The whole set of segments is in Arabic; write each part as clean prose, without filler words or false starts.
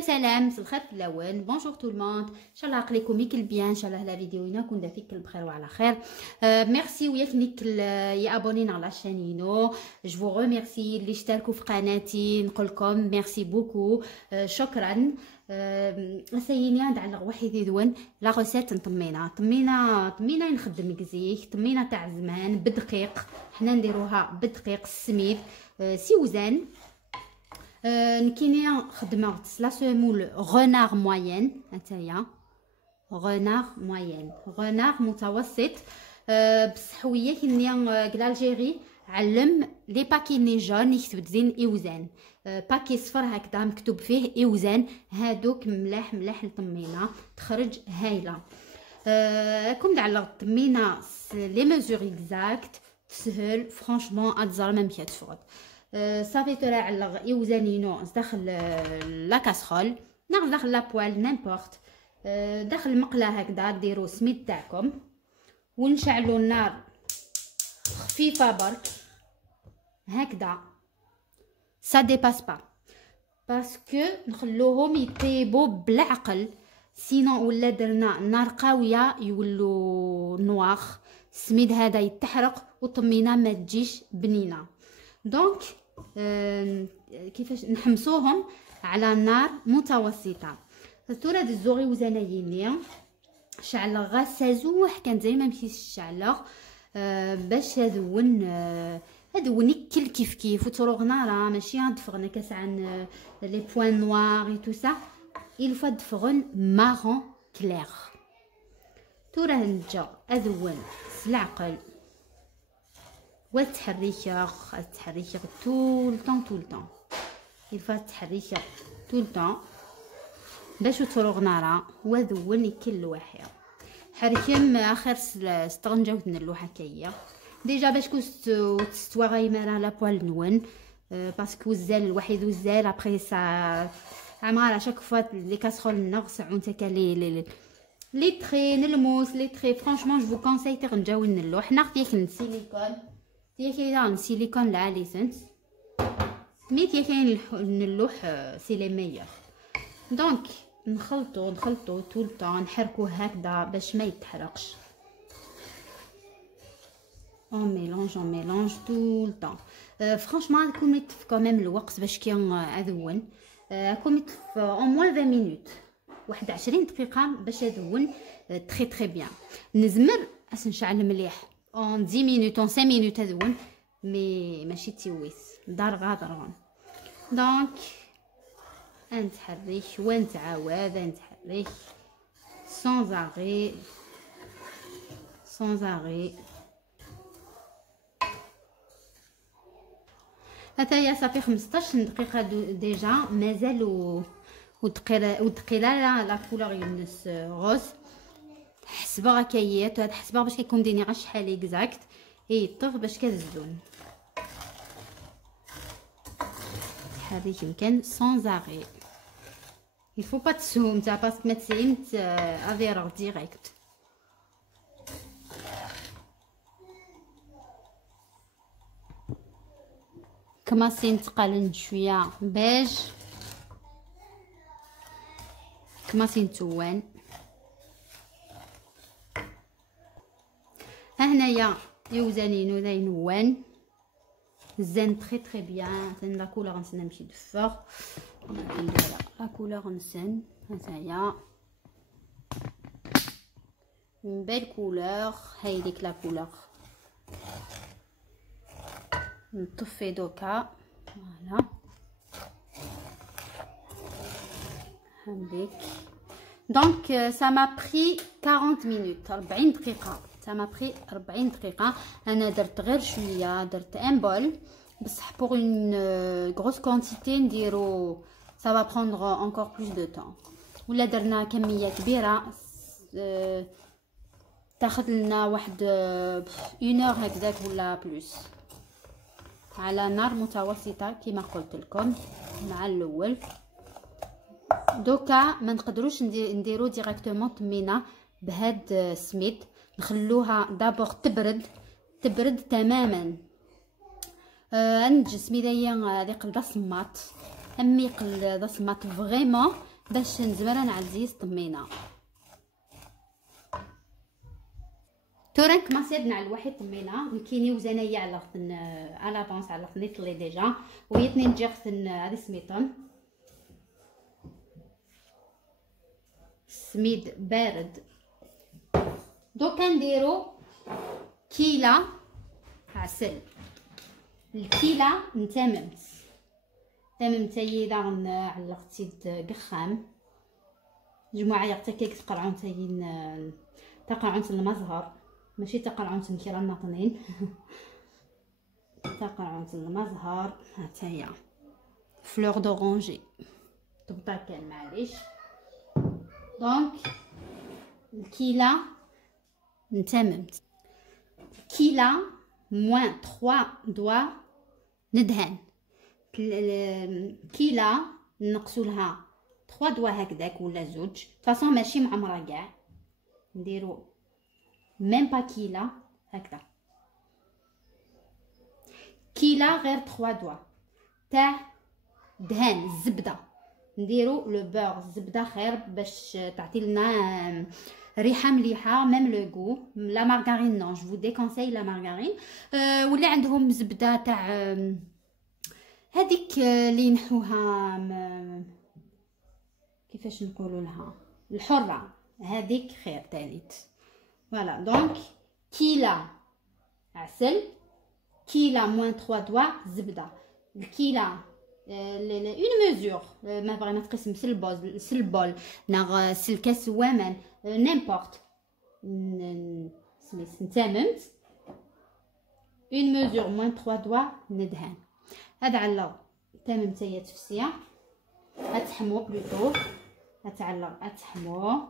سلام الخير في اللون. بونجور تو الموند، ان شاء الله عقلكم يكل بيان، ان شاء الله لا فيديو يكون دافيك بخير وعلى خير. ميرسي وياك نيك يا ابونين على شانينو، جو فو ريميرسي اللي اشتركوا في قناتي، نقول لكم ميرسي بوكو، شكرا. سيني عند واحد يدون لا غوسيت طمينه نخدم كزيك، طمينه تاع زمان بدقيق، حنا نديروها بدقيق السميد سيوزان. نكينيا خدمه لا سمول غونار موين، نتايا غونار موين، غونار متوسط. بصح وياك كنيا كالجيري علم لي باكي ني جون يكتب زين اوزان، باكي صفر هكذا مكتوب فيه اوزان، هادوك ملاح ملاح لطمينه تخرج هايله. كون على الطمينه لي ميزور اكزاكت تسهل فرانشمون اتزر ما مشات تفقد. صافي ترى على يوزانينو داخل لا كاسرول، داخل لابوال نيمبورط، داخل المقله هكذا ديروا سميد تاعكم ونشعلوا النار خفيفه برك هكذا، سا ديباس با باسكو نخلوهم يطيبوا بالعقل، سينو ولا درنا نار قويه يولوا نواخ، السميد هذا يتحرق والطمينه ما تجيش بنينه. دونك كيفاش نحمسوهم على نار متوسطه. تورا الزوغي وزنايني شعل غسازوح كان زي ما مشيت الشعله باش هذون كل كيف وتروغنا راه ماشي غندفغنا كاسعان لي بوين نوار اي تو سا، il faut دفغن مارون كلير. تورا نجا اذون سلعقل والتحريكه طول طون يلفا تحريكه طول طون باش تروغ نارا وذوني كل واحد حركم اخر استغنجاوت نلوحه كايه ديجا باش تستوى غايمه لا بوال نون باسكو الزال الوحيد والزال ابري سا عمار شاك فوا لي كاسرول نغسعو نتا لي تري نلموس لي تري. فرانشمون جو فو كونساي ترنجاو نلوح ناخذ ياك السيليكون كاين سيليكون العالي سنت سميت كاين اللوح سي لي ميور. دونك نخلطو طول طون نحركوه هكذا باش ما يتحرقش، اون ميلونج طول طون. فرانشمون كون ميتف كوميم الوقت باش كي اذون كون ميتف اون موان 20 مينوت، واحد 20 دقيقه باش اذون تري بيان. نزمر اس نشعل مليح اون 10 مينوت اون 5 مينوت هذون مي ماشي تيويس دار غادرون. دونك نتحرك ونتعاود نتحرك سون اري. هتايا صافي 15 دقيقه ديجا مازال ودقيله لا كولور يونس غوز. حسبه هكايات هاد حسبه باش كيكون ديني غا شحال اكزاكت يطيغ باش كتزون هذيك يمكن سون اري. il faut pas تسوم تا باسكو ما تسيمت افيرور ديريكت. كماسين تقلن شويه باش كماسين توان. هنايا يوزانينو داينوان زين تري بيان. تن لا كولور نسن نمشي دفر لا كولور نسن هنايا بيل كولور هاي ديك لا كولور. نطفي دوكا فوالا هنديك. دونك سا ما بري 40 مينوت 40 دقيقه، ça m'a pris 40 دقيقة. أنا درت غير شوية، درت ان بول بصح بوغ اون غروس كونتيتي نديرو ça va prendre encore plus de temps. ولا درنا كمية كبيرة تاخذ لنا واحد 1 اور هكذاك ولا بلوس على نار متوسطة كما قلت لكم مع الأول. دوكا ما نقدروش نديرو ديريكتومون طمينة بهاد السميد، نخلوها دابور تبرد تماما. نجي سميدايا هذه قلبه صماط امي قل صمات فريمون باش نزمر نعزيز طمينه. تورا كماسيد على الواحد طمينه نكيني وزنايا على خطن على بونس على خنيت لي ديجا وهي اثنين جي خصن هذه سميطن سميد بارد. دوكا نديرو كيله عسل. الكيله تممت هي علقتي قخام جماعه يعطيك كيك تقرعون تاين تقرعون المزهر ماشي تقرعون نكيرا ناطنين تقرعون المزهر هاتايا فلور دورانجي طبطا كان معليش. دونك الكيله تممت كيله موان 3 دوا ندهن كيله نقصوا لها 3 دوا هكذاك ولا زوج فاصون ماشي معمره كاع نديرو ميم با كيله هكذا كيله غير 3 دوا تاع دهان الزبده نديرو لو بور الزبده خير باش تعطي لنا ريحه مليحه ميم لو غو. لا مارغارين نون جو ديكونساي لا مارغارين. ولا عندهم زبده تاع هذيك اللي ينحوها كيفاش نقولوا لها الحره هذيك خير تانيت. فوالا دونك كيله عسل كيله موان 3 دوا زبده الكيله اون ميزور ما بغينا تقسم سلبول ناغ سلكاس وامان نيمبورط سميت نتممت اون ميزور موان 3 دوا ندهن. هاد على تممت هي تفسيه غتحمو بلوطو غتعلق غتحمو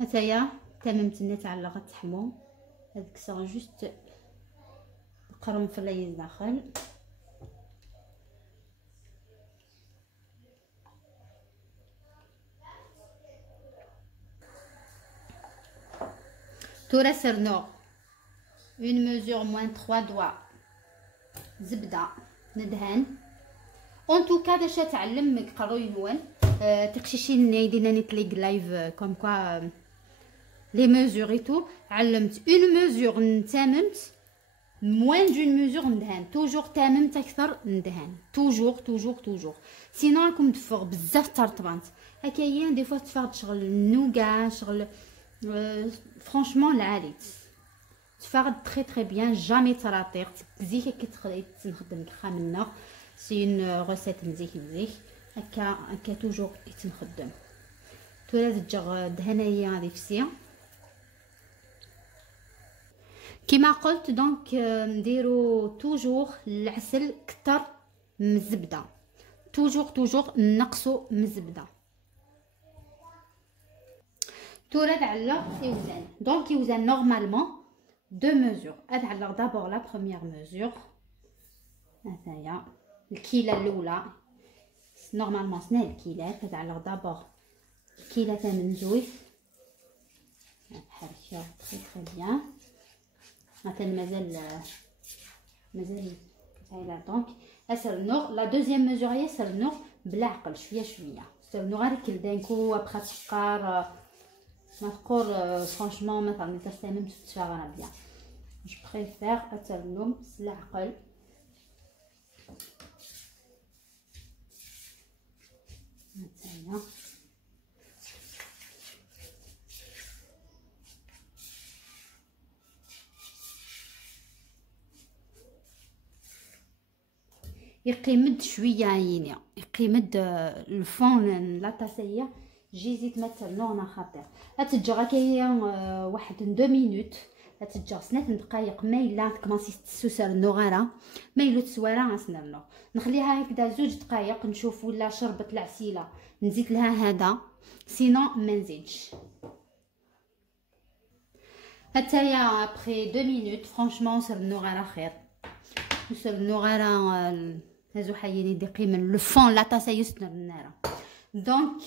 هتايا تممت لنا تعلق غتحمو هاديك صغا جوست القرنفل يدخل تورا سرنو اون ميزور موان 3 دوا زبده ندهن اون توكا باش تعلم قروي هون تقشيشين يدينا نتليك لايف كوم كوا لي ميزور ايتو علمت اون ميزور نتممت موان دون ميزور ندهن توجور تممت اكثر ندهن توجور سينو راكم تفوق بزاف ترطبانت هكايا دي فوا تفرض شغل النوغا شغل فرانشمون العاليت تفرض تري بيان جامي تراطير تزيك كي تنخدم كخامنا سي اون روسيت مزيك هكا توجور تنخدم تولات تجغ دهنايا هذه فسيه كما قلت. دونك نديرو توجور العسل كتر من الزبده توجور نقصو من الزبده تولاد على يوزن. دونك يوزن نورمالمون دو ميزور هاد على دابور لا بروميير ميزور هذايا الكيله الاولى نورمالمون سنا الكيلات هاد على دابور الكيله من زوج حركه تري بيان مثلا مازال هايلا. دونك اسرنو لا دوزيام ميزور هي سرنو بالعقل شويه سرنو غير كلدانكو ابخا تفكر ما تقول فرانشمون مثلا تستعمل تشغل بيان جو بريفير اترنو بالعقل هانتايا يقيمد شويه عيني يقيمد الفون لا تاسيه جيزيت مثلا نوع خاطر هتجا كاين واحد 2 مينوت هتجا 3 دقائق مايلا كماسي تسوسر النغاره مايلو تسواره غنسنرنو نخليها هكذا 2 دقائق نشوف ولا شربت العسيله نزيد لها هذا سينو ما نزيدش هتايا ابري 2 مينوت فرانشمون سر النغاره خير سر النغاره هازو حييني دقيقه من لو فون لا تاسا يسنر النار. دونك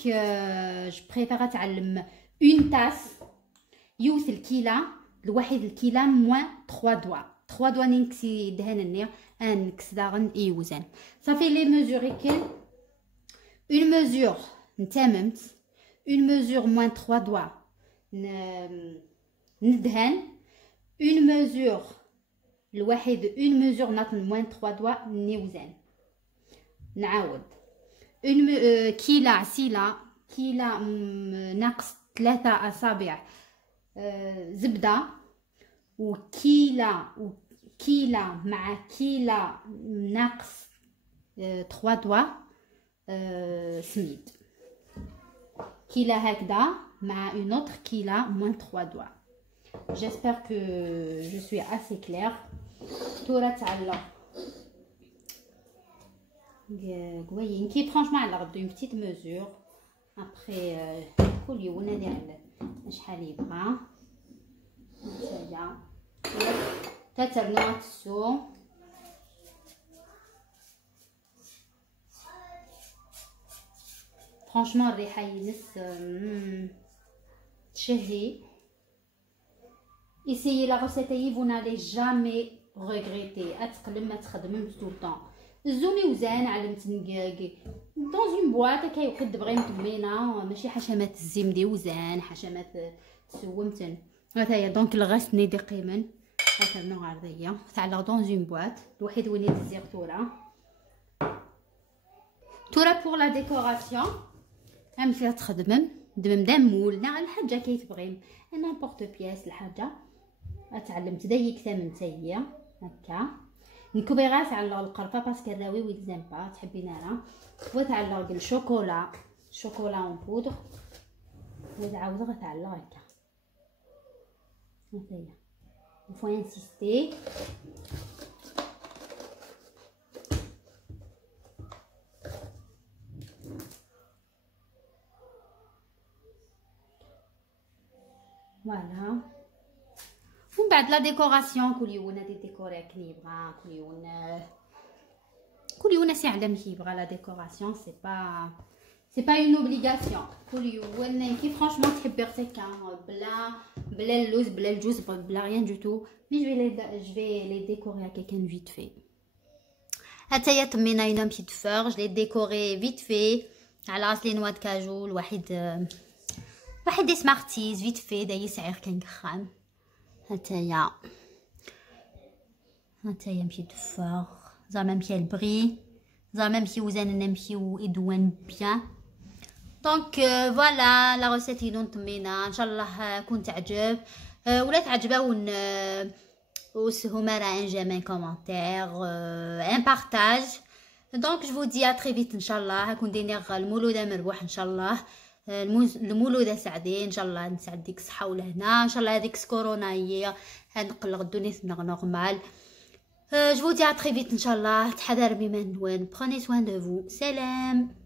جو بريفير تعلم اون تاس يوث الكيله الواحد الكيلة موان 3 دوا 3 دوا نكسي دهنني نكس داغن يوزن صافي لي ميزور كل اون ميزور نتممت اون ميزور موان 3 دوا ندهن اون ميزور الواحد اون ميزور ناطن موان 3 دوا نوزن نعاود اون كيلة عسيلة كيلة ناقص 3 أصابع زبدة وكيلة مع كيلة ناقص 3 دوا سميد كيلة هكذا مع اون اوتر كيلة موان 3 دوا. J'espère que je suis assez claire. تورا تعلق كوين كي فرانشمون على غدو اون بتيت ميزور ابري كل يوم ندير شحال يبغى هكايا تترنوا السو فرانشمون الريحه ينس تشهي. Essayez la recette et vous n'allez jamais regretter. أتقلم ما تخدمم tout le temps. الزومي وزان علمتني dans une boîte كي وقد بغي مطمينه ماشي حشمات الزمدي وزان حشمات تسومتن هذايا دونك الغاس نيدي قيمن هكا نوع عرضيه تعلق dans une boîte الوحيد وين يدزيغ تورا pour la décoration امثله تخدمم دمول لا الحاجه كي تبغي نيمبورط بياس الحاجه تعلمت دايك ثمن تاهي هكا نكبيغا تعلق القرفه باسكو الراوي ويتزامبا تحبينا راه وتعلق الشوكولا اون بودر وتعاود غتعلق هكا هكايا فو انسيستي فوالا. ومن بعد لا ديكوراسيون كل يوم غادي ديكوري كي يبغى كل يوم سيعلم كي يبغى لا ديكوراسيون سي با اون اوبليغاسيون كل يوم كي فرانشمون تحبي غتكا بلا اللوز بلا الجوز بلا ريان دو تو مي جو في لي ديكوري هكا كان فيت في هاتايا طمينا اون بيت فور لي ديكوري فيت في على راس لي نوا د كاجول واحد دي سمارتيز فيت في داير سعير كان كخام هاتايا مشي دفاغ زعما مشي البري زعما مشي وزان نمشيو ادوان بيان دونك فوالا لا روسيت اللي نطمينا ان شاء الله كون تعجب ولا تعجبون وسهما راه ان جيم ان كومونتير ان بارطاج دونك جو فو دي ا تري فيت ان شاء الله هكون دينيغ المولوده مربوح ان شاء الله المولوده سعدين ان شاء الله نسعد ديك الصحه ولهنا ان شاء الله هذيك كورونا هي هنقلق الدنيا نورمال جو فو دي ا تري فيت ان شاء الله تحذر بما نوان بروني سوان دو فو سلام.